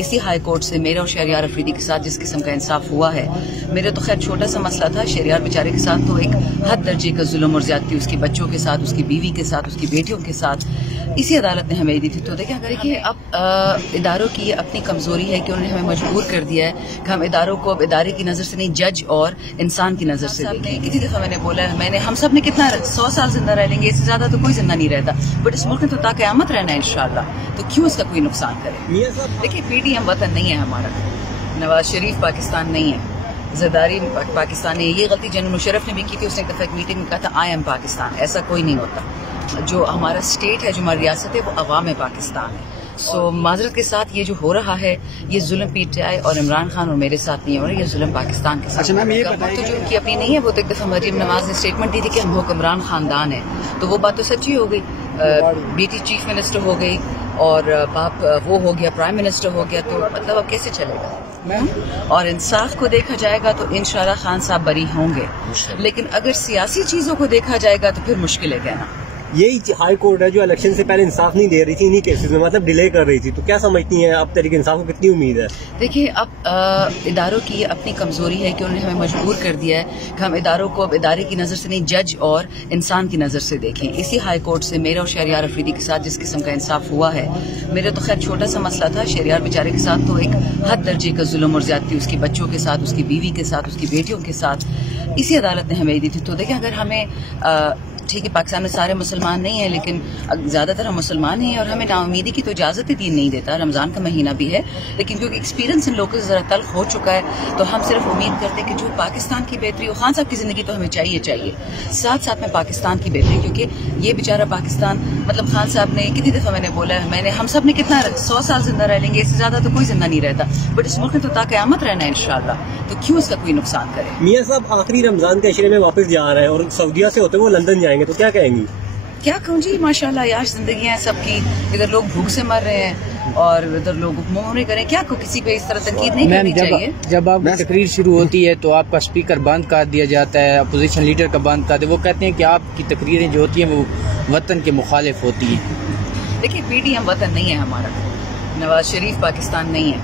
इसी high court से मेरे और शहरियार अफरीदी के साथ जिस किस्म का इंसाफ हुआ है, मेरे तो खैर छोटा सा मसला था, शहरियार बेचारे के साथ तो एक हद दर्जे का जुल्म और ज्यादती उसकी बच्चों के साथ, उसकी बीवी के साथ, उसकी बेटियों के साथ इसी अदालत ने हमें दी थी। तो देखिए अगर कि अब इदारों की ये अपनी कमजोरी है कि उन्होंने हमें मजबूर कर दिया है कि हम इदारों को अब इदारे की नजर से नहीं, जज और इंसान की नजर से देखें। कितनी दफा मैंने बोला है, हम सब ने कितना 100 साल जिंदा रह लेंगे, इससे ज्यादा तो कोई जिंदा नहीं रहता, बट इस मुल्क में तो ताक़यामत रहना है इंशाअल्लाह, तो क्यों इसका कोई नुकसान करे। देखिए PTM वतन नहीं है हमारा, नवाज शरीफ पाकिस्तान नहीं है, जरदारी पाकिस्तान नहीं है। ये गलती जनरल मुशर्रफ ने भी की थी, उसने एक दफा एक मीटिंग में कहा था आई एम पाकिस्तान, ऐसा कोई नहीं होता। जो हमारा स्टेट है, जो हमारी रियासत है, वो अवाम पाकिस्तान है। सो माजरत के साथ ये जो हो रहा है, ये जुल्म PTI और इमरान खान और मेरे साथ नहीं हो रहा, ये जुल्म पाकिस्तान के साथ। अच्छा मैम, ये तो जो उनकी अपनी नहीं है, वो तो एक दफा मरीम नवाज ने स्टेटमेंट दी थी कि हम हुक्मरान खानदान है, तो वो बात तो सच्ची हो गई। बेटी चीफ मिनिस्टर हो गई और बाप वो हो गया, प्राइम मिनिस्टर हो गया, तो मतलब अब कैसे चलेगा मैम। और इंसाफ को देखा जाएगा तो इंशाल्लाह खान साहब बरी होंगे, लेकिन अगर सियासी चीजों को देखा जाएगा तो फिर मुश्किल है कहना। यही हाई कोर्ट है जो इलेक्शन से पहले इंसाफ नहीं दे रही थी, इन्हीं केसेस में मतलब डिले कर रही थी, तो क्या समझती हैं अब तरीके इंसाफ को कितनी उम्मीद है। देखिए अब इदारों की अपनी कमजोरी है कि उन्होंने हमें मजबूर कर दिया है कि हम इदारों को अब इदारे की नजर से नहीं, जज और इंसान की नजर से देखें। इसी हाई कोर्ट से मेरे और शहरियार अफरीदी के साथ जिस किस्म का इंसाफ हुआ है, मेरे तो खैर छोटा सा मसला था, शहरियार बेचारे के साथ तो एक हद दर्जे का जुल्म और ज्यादती उसकी बच्चों के साथ, उसकी बीवी के साथ, उसकी बेटियों के साथ इसी अदालत ने हमें दी थी। तो देखिए अगर हमें ठीक है, पाकिस्तान में सारे मुसलमान नहीं है, लेकिन ज्यादातर हम मुसलमान हैं और हमें नाउमीदी की तो इजाजत ही दीन नहीं देता। रमजान का महीना भी है, लेकिन क्योंकि एक्सपीरियंस इन लोगों से जरा तल्ख हो चुका है, तो हम सिर्फ उम्मीद करते हैं कि जो पाकिस्तान की बेहतरी हो, खान साहब की जिंदगी तो हमें चाहिए, साथ साथ में पाकिस्तान की बेहतरी, क्योंकि ये बेचारा पाकिस्तान, मतलब खान साहब ने कितनी दफा मैंने बोला है, हम सब ने कितना 100 साल जिंदा रह लेंगे, इससे ज्यादा तो कोई जिंदा नहीं रहता, बट इस मुल्क में तो ताक़यामत रहना है इंशाअल्लाह, तो क्यों इसका कोई नुकसान करे। मियां साहब आखिरी रमजान के अशरे में वापस जा रहे हैं और सऊदीया से होते हुए लंदन जाएंगे, तो क्या कहेंगी। क्या कहूँ जी, माशाल्लाह यार जिंदगी है सबकी, इधर लोग भूख से मर रहे हैं और इधर लोग मुंह करें, क्या को किसी पे इस तरह तनकीद नहीं करनी चाहिए। जब आप तकरीर शुरू होती है तो आपका स्पीकर बंद कर दिया जाता है, अपोजिशन लीडर का बंद कर दिया, वो कहते हैं कि आपकी तकरीरें जो होती हैं वो वतन के मुखालिफ होती हैं। देखिए PTM वतन नहीं है हमारा, नवाज शरीफ पाकिस्तान नहीं है,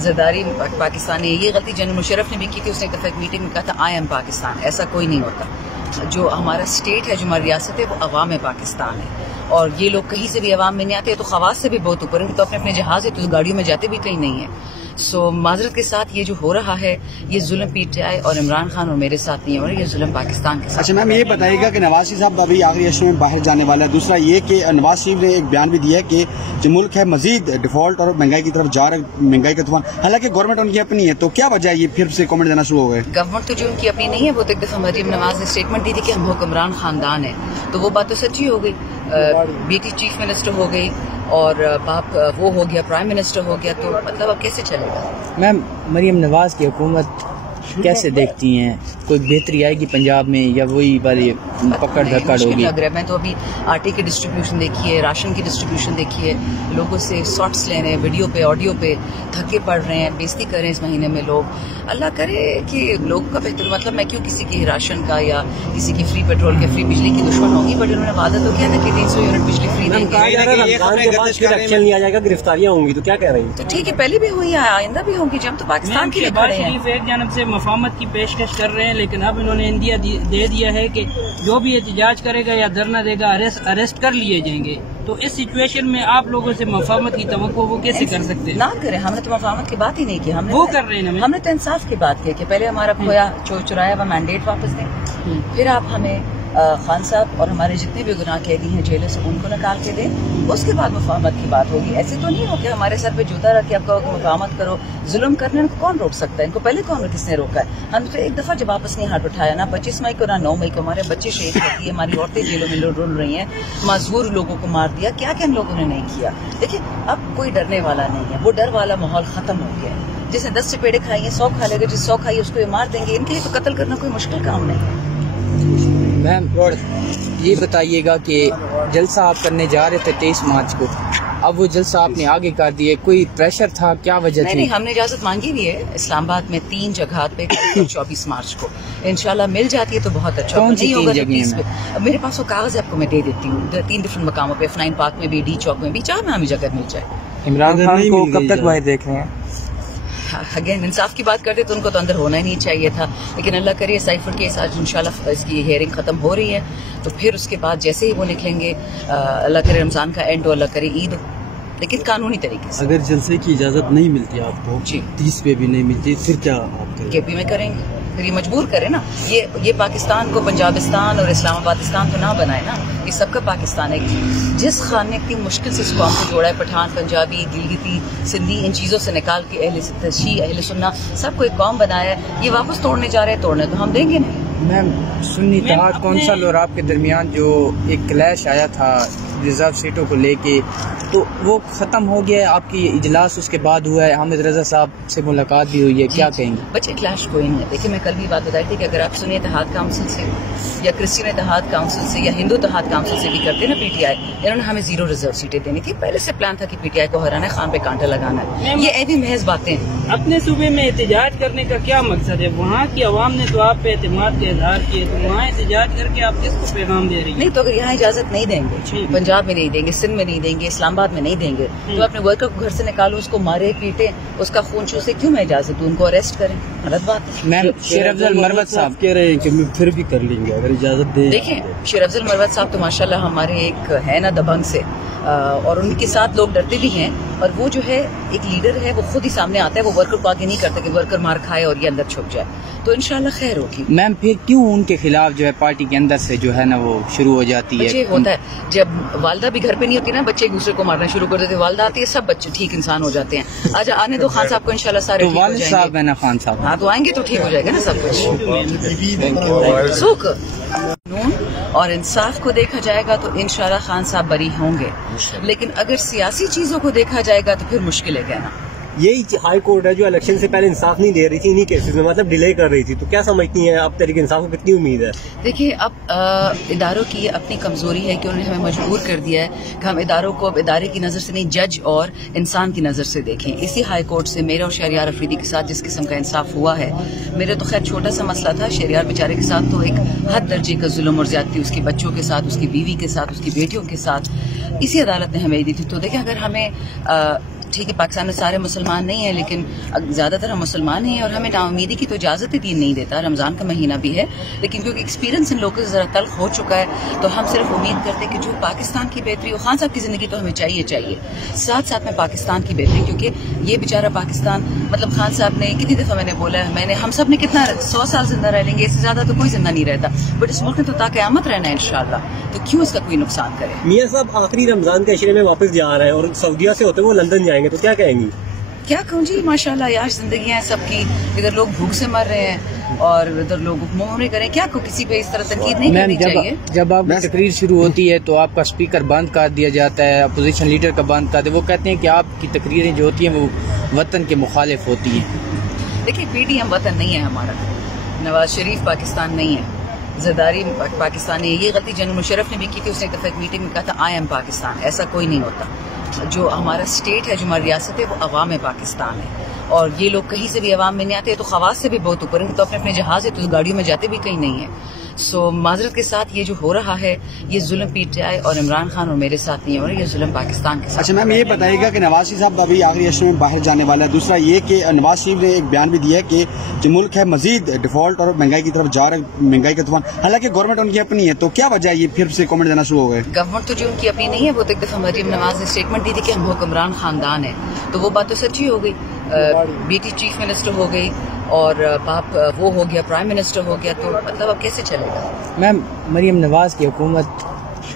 जरदारी पाकिस्तान नहीं है। ये गलती जनरल मुशर्रफ ने भी की थी, उसने एक दफा एक मीटिंग में कहा था आई एम पाकिस्तान, ऐसा कोई नहीं होता। जो हमारा स्टेट है, जो हमारी रियासत है, वो अवाम पाकिस्तान है, और ये लोग कहीं से भी अवाम में नहीं आते, तो खवास से भी बहुत ऊपर हैं, तो अपने अपने जहाज है, तो गाड़ियों में जाते भी कहीं नहीं है। सो माजरत के साथ ये जो हो रहा है, ये जुल्म PTI और इमरान खान और मेरे साथ नहीं हो रहा, ये जुल्म पाकिस्तान के साथ। अच्छा मैम, ये बताइएगा कि नवाज शरीफ साहब अभी आखिरी अशरे में बाहर जाने वाला है, दूसरा ये कि नवाज शरीफ ने एक बयान भी दिया है कि जो मुल्क है मजीद डिफॉल्ट और महंगाई की तरफ जा रहा है, महंगाई का तूफान, हालांकि गवर्नमेंट उनकी अपनी है, तो क्या वजह है ये फिर से कमेंट देना शुरू हो गए। गवर्नमेंट तो जो उनकी अपनी नहीं है, वो तो एक दफा मरीम नवाज ने स्टेटमेंट दी थी कि हम हुक्मरान खानदान है, तो वो बात तो सच्ची हो गई। बेटी चीफ मिनिस्टर हो गई और बाप वो हो गया, प्राइम मिनिस्टर हो गया, तो मतलब अब कैसे चलेगा। मैम मरीम नवाज की हुकूमत कैसे देखती हैं, कोई बेहतरी आएगी पंजाब में या वही वाली पकड़ धक्कड़ होगी। लग रहा है, मैं तो अभी आटे की डिस्ट्रीब्यूशन देखी है, राशन की डिस्ट्रीब्यूशन देखी है, लोगों से शॉर्ट्स ले रहे हैं, वीडियो पे ऑडियो पे धक्के पड़ रहे हैं, बेइज्जती कर रहे हैं इस महीने में लोग। अल्लाह करे कि लोगों का बेहतर, मतलब मैं क्यों किसी की राशन का या किसी की फ्री पेट्रोल के फ्री बिजली की दुश्मन होगी, बट उन्होंने वादा तो किया था कि 300 यूनिट बिजली फ्री देंगे। एक्शन लिया जाएगा, गिरफ्तारियां होंगी, तो क्या कह रही है। तो ठीक है, पहले भी हुई है, आइंदा भी होंगी, जब तो पाकिस्तान के लिए खड़े हैं। एक जानब से मफामत की पेशकश कर रहे हैं, लेकिन अब इन्होंने इंदिया दे दिया है कि जो भी एहतजाज करेगा या धरना देगा अरेस्ट कर लिए जाएंगे। तो इस सिचुएशन में आप लोगों से मफामत की तवक्को वो कैसे कर सकते हैं। ना करें, हमने तो मफामत की बात ही नहीं की, हमने वो कर रहे हैं, हमने तो इंसाफ की बात की कि पहले हमारा खोया चुराया हुआ मैंडेट वापस दें, फिर आप हमें खान साहब और हमारे जितने भी गुनाह कैदी हैं जेलों से उनको निकाल के दें, उसके बाद मुफाहमत की बात होगी। ऐसे तो नहीं हो कि हमारे सर पे जूता रख के आप कहो मुफाहमत करो। जुल्म करने को कौन रोक सकता है, इनको पहले कौन किसने रोका है। हम तो एक दफा जब वापस नहीं हाथ उठाया, ना 25 मई को ना 9 मई को हमारे बच्चे शहीद होती है, हमारी औरतें जेलों में रुल रही हैं, मजबूर लोगों को मार दिया, क्या क्या इन लोगों ने नहीं किया। देखिए अब कोई डरने वाला नहीं है, वो डर वाला माहौल खत्म हो गया है। जिसने 10 चपेड़े खाई है 100 खा लेगा, जिस 100 खाई उसको ये मार देंगे। इनके लिए तो कत्ल करना कोई मुश्किल काम नहीं। मैम ये बताइएगा कि जलसा आप करने जा रहे थे 23 मार्च को, अब वो जलसा आपने आगे कर दिए, कोई प्रेशर था, क्या वजह थी? नहीं, हमने इजाजत मांगी भी है इस्लामाबाद में 3 जगह पे 24 मार्च को इंशाल्लाह मिल जाती है तो बहुत अच्छा। कौन सी 3 जगह पे मेरे पास वो कागज आपको मैं दे देती हूँ, 3 डिफरेंट मकामों पे, F9 पार्क में भी, डी चौक में भी, 4 नामी जगह मिल जाए। इमरान खान को कब तक बाहर देख रहे हैं? अगेन इंसाफ की बात करते तो उनको तो अंदर होना ही नहीं चाहिए था, लेकिन अल्लाह करे साइफर केस आज इंशाल्लाह इसकी हियरिंग खत्म हो रही है, तो फिर उसके बाद जैसे ही वो निकलेंगे अल्लाह करे रमजान का एंड हो, अल्लाह करे ईद, लेकिन कानूनी तरीके से। अगर जलसे की इजाजत नहीं मिलती आपको, 30 पे भी नहीं मिलती, फिर क्या आप करेंगे? केपी में करेंगे, फिर ये मजबूर करे ना, ये पाकिस्तान को पंजाबिस्तान और इस्लामाबादिस्तान तो ना बनाए ना, ये सबका पाकिस्तान है। जिस खान ने इतनी मुश्किल से इस कौम को जोड़ा है, पठान, पंजाबी, गिलगिती, सिंधी, इन चीज़ों से निकाल के अहले शी, अहले सुन्ना सबको एक कौम बनाया है, ये वापस तोड़ने जा रहे हैं, तोड़ने तो हम देंगे नहीं। मैम, सुन्नी इत्तेहाद कौंसिल और आपके दरमियान जो एक क्लैश आया था रिजर्व सीटों को लेके, तो वो खत्म हो गया है? आपकी इजलास उसके बाद हुआ है, हामिद रजा साहब से मुलाकात भी हुई है, क्या कहेंगे? बच्चे क्लैश कोई नहीं है। देखिए, मैं कल भी बात बताई थी कि अगर आप सुन्नी इत्तेहाद काउंसिल से या क्रिश्चियन इत्तेहाद काउंसिल से या हिंदू इत्तेहाद काउंसिल से भी करते ना पीटीआई, इन्होंने हमें 0 रिजर्व सीटें देनी थी। पहले से प्लान था कि पीटीआई को हराना है, खान पे कांटा लगाना है। ये ऐसी महज बातें हैं। अपने सूबे में एहतजाज करने का क्या मकसद है? वहाँ की आवाम ने तो आप पे एतमाद का इजहार किया, तो वहाँ एहतजाज करके आप किसको पैगाम दे रही है? नहीं तो अगर यहाँ इजाजत नहीं देंगे, पंजाब में नहीं देंगे, सिंध में नहीं देंगे, इस्लामाबाद में नहीं देंगे, तो अपने वर्कर को घर से निकालो, उसको मारे पीटे, उसका खून चूसे, क्यों मैं इजाजत दूं? उनको अरेस्ट करें, गलत बात है। मैम, शेर अफजल मरवत साहब कह रहे हैं कि फिर भी कर लेंगे अगर इजाजत दें। देखिए, शेर अफजल मरवत साहब तो माशाल्लाह हमारे एक है ना दबंग से, और उनके साथ लोग डरते भी हैं, और वो जो है एक लीडर है, वो खुद ही सामने आता है, वो वर्कर को आगे नहीं करता कि वर्कर मार खाए और ये अंदर छुप जाए, तो इंशाल्लाह खैर होगी। मैम, फिर क्यों उनके खिलाफ जो है पार्टी के अंदर से जो है ना वो शुरू हो जाती है? बच्चे होता है, जब वालदा भी घर पे नहीं होती ना, बच्चे एक दूसरे को मारना शुरू कर देते, वालदा आती है, सब बच्चे ठीक इंसान हो जाते हैं। आज आने दो खान साहब को, इंशाल्लाह सारे ठीक हो जाएंगे। साहब है ना खान साहब, हाँ तो आएंगे तो ठीक हो जाएगा ना सब कुछ। सुख कानून और इंसाफ को देखा जाएगा तो इंशाल्लाह खान साहब बरी होंगे, लेकिन अगर सियासी चीजों को देखा जाएगा तो फिर मुश्किल है कहना। यही हाई कोर्ट है जो इलेक्शन से पहले इंसाफ नहीं दे रही थी इन्हीं केसेस में, मतलब डिले कर रही थी, तो क्या समझती हैं अब तरीके इंसाफ को कितनी उम्मीद है? देखिए, अब इदारों की अपनी कमजोरी है कि उन्होंने हमें मजबूर कर दिया है कि हम इदारों को अब इदारे की नजर से नहीं, जज और इंसान की नजर से देखें। इसी हाई कोर्ट से मेरा और शहरियार अफरीदी के साथ जिस किस्म का इंसाफ हुआ है, मेरे तो खैर छोटा सा मसला था, शहरियार बेचारे के साथ तो एक हद दर्जे का जुल्म और ज्यादती उसके बच्चों के साथ, उसकी बीवी के साथ, उसकी बेटियों के साथ इसी अदालत ने हमें दी थी। तो देखिए, अगर हमें ठीक है, पाकिस्तान में सारे मुसलमान नहीं है, लेकिन ज्यादातर हम मुसलमान हैं और हमें नाउमीदी की तो इजाजत ही दीन नहीं देता। रमजान का महीना भी है, लेकिन क्योंकि एक्सपीरियंस इन लोगों से जरा तल्ख हो चुका है, तो हम सिर्फ उम्मीद करते हैं कि जो पाकिस्तान की बेहतरी हो, खान साहब की जिंदगी तो हमें चाहिए, साथ साथ में पाकिस्तान की बेहतरी, क्योंकि ये बेचारा पाकिस्तान, मतलब खान साहब ने कितनी दफा मैंने बोला है, हम सब ने कितना 100 साल जिंदा रह लेंगे, इससे ज्यादा तो कोई जिंदा नहीं रहता, बट इस मुल्क में तो ताक़यामत रहना है इंशाल्लाह, तो क्यों इसका कोई नुकसान करे। मियां साहब आखिरी रमजान के अशरे में वापस जा रहा है और सऊदीया से होते हुए वो लंदन जाएंगे, तो क्या कहेंगी? क्या कहूँ जी, माशाल्लाह यार जिंदगी है सबकी, इधर लोग भूख से मर रहे हैं और इधर लोग हुक्मरानी करें, क्या को किसी पे इस तरह तनकीद नहीं करनी चाहिए। जब आपकी तकरीर शुरू होती है तो आपका स्पीकर बंद कर दिया जाता है, अपोजिशन लीडर का बंद कर दिया, वो कहते हैं कि आपकी तकरीरें जो होती हैं वो वतन के मुखालिफ होती हैं। देखिए, पीडीएम वतन नहीं है हमारा, नवाज शरीफ पाकिस्तान नहीं है, जरदारी पाकिस्तानी है। ये गलती जनरल मुशर्रफ ने भी की थी, उसने एक दफा एक मीटिंग में कहा था आई एम पाकिस्तान, ऐसा कोई नहीं होता। जो हमारा स्टेट है, जो हमारी रियासत है, वो अवाम पाकिस्तान है, और ये लोग कहीं से भी अवाम में नहीं आते, तो खवास से भी बहुत ऊपर हैं, तो अपने अपने जहाज है, तो गाड़ियों में जाते भी कहीं नहीं है। सो माजरत के साथ ये जो हो रहा है, ये जुल्म पीटीआई और इमरान खान और मेरे साथ नहीं हो रहा, ये जुल्म पाकिस्तान के साथ। अच्छा मैम, ये बताइएगा कि नवाज शरीफ साहब अभी आखिरी अशरे में बाहर जाने वाला है। दूसरा ये कि नवाज शरीफ ने एक बयान भी दिया है कि जो मुल्क है मजीद डिफॉल्ट और महंगाई की तरफ जा रहा है, महंगाई का तूफान, हालांकि गवर्नमेंट उनकी अपनी है, तो क्या वजह है ये फिर से कमेंट देना शुरू हो गए? गवर्नमेंट तो जो उनकी अपनी नहीं है, वो तो एक दफा मरियम नवाज ने स्टेटमेंट दी थी कि हम हुक्मरान खानदान है, तो वो बात तो सच्ची हो गई। बेटी चीफ मिनिस्टर हो गई और बाप वो हो गया प्राइम मिनिस्टर हो गया, तो मतलब अब कैसे चलेगा? मैम, मरियम नवाज की हुकूमत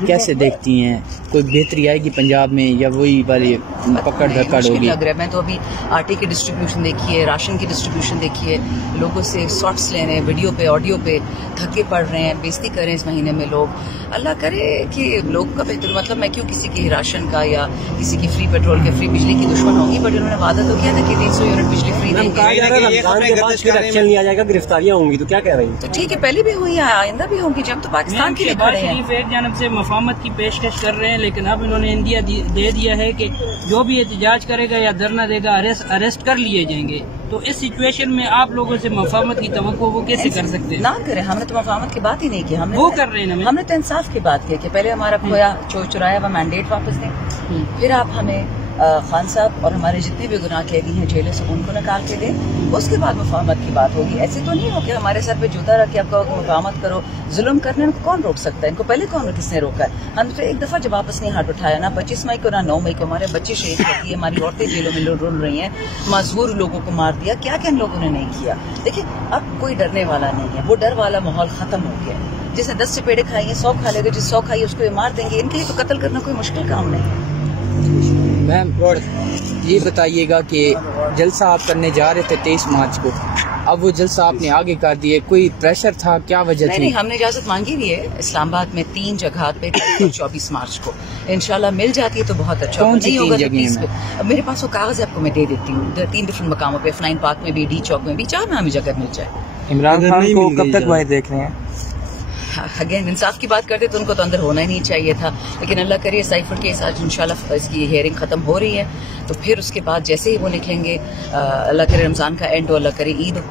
कैसे देखती हैं? कोई बेहतरी आएगी पंजाब में या वही वाली पकड़ धक्कड़ होगी? लग रहा है, मैं तो अभी आटे की डिस्ट्रीब्यूशन देखी है, राशन की डिस्ट्रीब्यूशन देखी है, लोगों से शॉर्ट्स ले रहे हैं, वीडियो पे ऑडियो पे धक्के पड़ रहे हैं, बेइज्जती कर रहे हैं इस महीने में लोग। अल्लाह करे कि लोगों का बेहतर, मतलब मैं क्यों किसी के राशन का या किसी की फ्री पेट्रोल के फ्री बिजली की दुश्मन होंगी, बट उन्होंने वादा तो किया था कि 300 यूनिट बिजली फ्री देंगे। रमजान के बाद फिर एक्शन लिया जाएगा, गिरफ्तारियां होंगी, तो क्या कह रही हैं? तो ठीक है, पहले भी हुई है, आइंदा भी होगी, जब तो पाकिस्तान के लिए खड़े हैं। शरीफ एक जानब से मफामत की पेशकश कर रहे हैं, लेकिन अब इन्होंने इंदिया दे दिया है कि जो भी एहतजाज करेगा या धरना देगा अरेस्ट कर लिए जाएंगे। तो इस सिचुएशन में आप लोगों से मफामत की तवक्को वो कैसे कर सकते हैं? ना करें, हमने तो मफामत की बात ही नहीं की, हमने वो कर रहे हैं, हमने तो इंसाफ की बात की कि पहले हमारा खोया चुराया हुआ मैंडेट वापस दें, फिर आप हमें खान साहब और हमारे जितने भी गुनाह कैदी हैं जेलों से उनको निकाल के दें, उसके बाद मुफाहमत की बात होगी। ऐसे तो नहीं हो कि हमारे सर पे जूता रख के आपका मुफाहमत करो। जुल्म करने को कौन रोक सकता है? इनको पहले किसने रोका है? हम तो एक दफा जब वापस नहीं हाथ उठाया ना 25 मई को ना 9 मई को हमारे बच्चे शहीद होती है, हमारी औरतें जेलों में रुल रही हैं, मजबूर लोगों को मार दिया, क्या क्या इन लोगों ने नहीं किया। देखिए अब कोई डरने वाला नहीं है, वो डर वाला माहौल खत्म हो गया है। जिसने 10 चपेड़े खाई हैं 100 खा लेगा, जिस 100 खाई उसको ये मार देंगे। इनके लिए तो कत्ल करना कोई मुश्किल काम नहीं है। मैम ये बताइएगा कि जलसा आप करने जा रहे थे 23 मार्च को, अब वो जलसा आपने आगे कर दिए, कोई प्रेशर था, क्या वजह थी? नहीं, हमने इजाजत मांगी भी है इस्लामाबाद में 3 जगह पे 24 मार्च को। इंशाल्लाह मिल जाती है तो बहुत अच्छा। कौन सी नहीं होगा तो 3 पे। अब मेरे पास वो कागज आपको मैं दे देती हूँ, 3 डिफरेंट मकामों पे, फ्लाइन पार्क में भी, डी चौक में भी, 4 नामी जगह मिल जाए। इमरान खान को कब तक बाहर देख रहे हैं? अगेन इंसाफ की बात करते तो उनको तो अंदर होना ही नहीं चाहिए था, लेकिन अल्लाह करिए साइफर केस आज इंशाल्लाह इसकी हियरिंग खत्म हो रही है, तो फिर उसके बाद जैसे ही वो निकलेंगे, अल्लाह करे रमजान का एंड हो, अल्लाह करे ईद हो,